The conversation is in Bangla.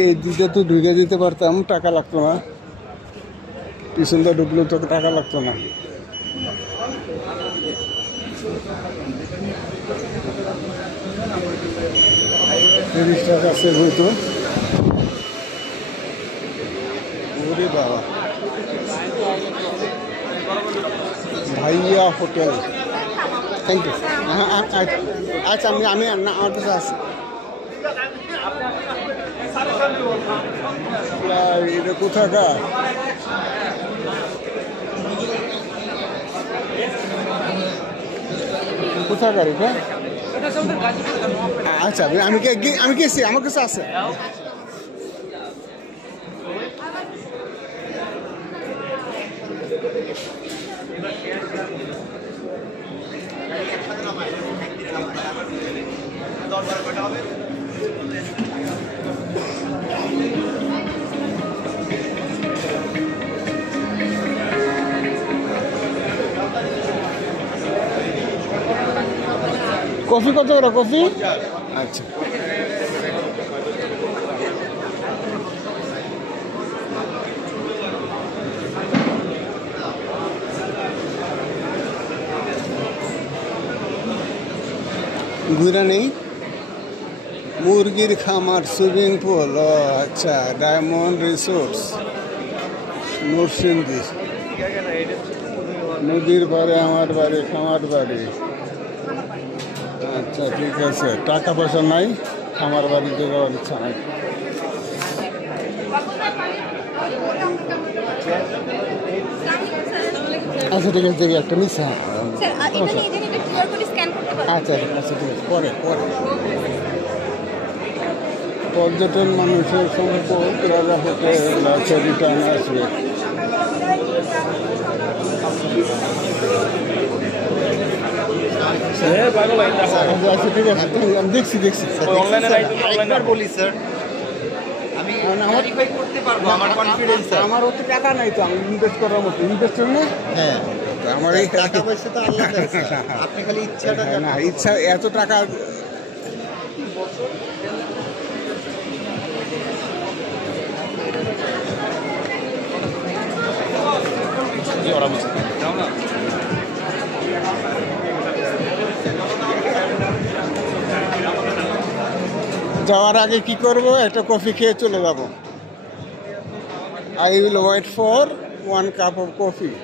এই দিকে তো ঢুকে যেতে পারতাম, টাকা লাগতো না। পিছন দিয়ে ঢুকলেও তো টাকা লাগতো না। টাকা সেভ হইতো। ওরে বাবা, ভাইয়া হোটেল। Thank you. আচ্ছা, আমি আমার কাছে আছি। এটা কোথাকার? কোথাকার এটা? আচ্ছা, আমি গেছি, আমার কাছে আছে। কফি কত করে? কফি? আচ্ছা, ঘুরে নেই। মুরগির খামার, সুইমিং পুল। ও আচ্ছা, ডায়মন্ড রিসোর্টস, নরসিংদী। নদীর পাড়ে আমার বাড়ি, খামার বাড়ি। আচ্ছা, ঠিক আছে। টাকা পয়সা নাই, খামার বাড়িতে যাওয়ার ইচ্ছা নাই। আচ্ছা, ঠিক আছে, দেখি একটা মিস। আচ্ছা আচ্ছা, ঠিক আছে। পরে পর্যটন মানুষের সম্পদ, রাজা হোটেল আছে, রিটার্ন আসবে। আচ্ছা, ঠিক আছে, আমি দেখছি। বলি স্যার, আমার হচ্ছে টাকা নাই তো, আমি ইনভেস্ট করার মতো ইনভেস্টর না। হ্যাঁ, আমার এই টাকা পয়সা তো আল্লাহ দেয় স্যার। আপনি খালি ইচ্ছাটা না, ইচ্ছা এত টাকা। যাওয়ার আগে কি করব? একটা কফি খেয়ে চলে যাব। I will wait for 1 cup of coffee.